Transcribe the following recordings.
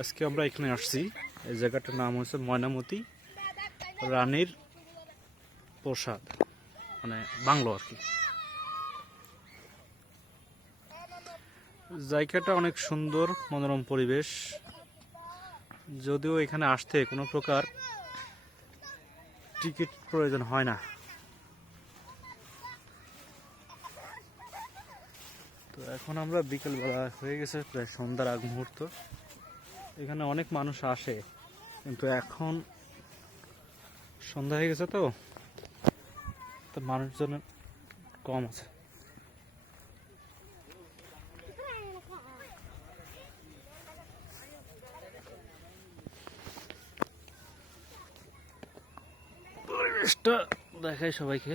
আজকে আমরা এখানে আসছি। এই জায়গাটার নাম হচ্ছে ময়নামতি রানীর প্রসাদ মানে বাংলো আর কি। জায়গাটা অনেক সুন্দর, মনোরম পরিবেশ। যদিও এখানে আসতে কোনো প্রকার টিকিট প্রয়োজন হয় না। তো এখন আমরা বিকেলবেলা হয়ে গেছে, প্রায় সন্ধ্যার আগ মুহূর্ত। এখানে অনেক মানুষ আসে, কিন্তু এখন সন্ধ্যা হয়ে গেছে তো তো মানুষজন কম আছে। পরিবেশটা দেখাই সবাইকে।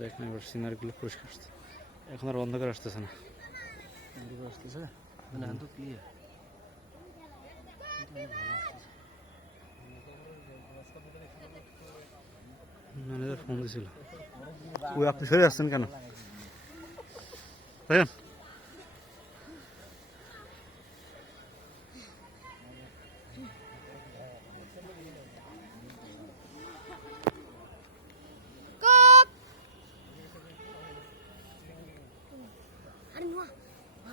দেখেন এবার সিনারিগুলো পরিষ্কার আসছে এখন আর অন্ধকার আসতেছে না। অন্ধকার আসতেছে? মানে এখন তো ক্লিয়ার ম্যানেজার ফোন দিছিল। ওই আপনি সরে আসছেন কেন? দেখেন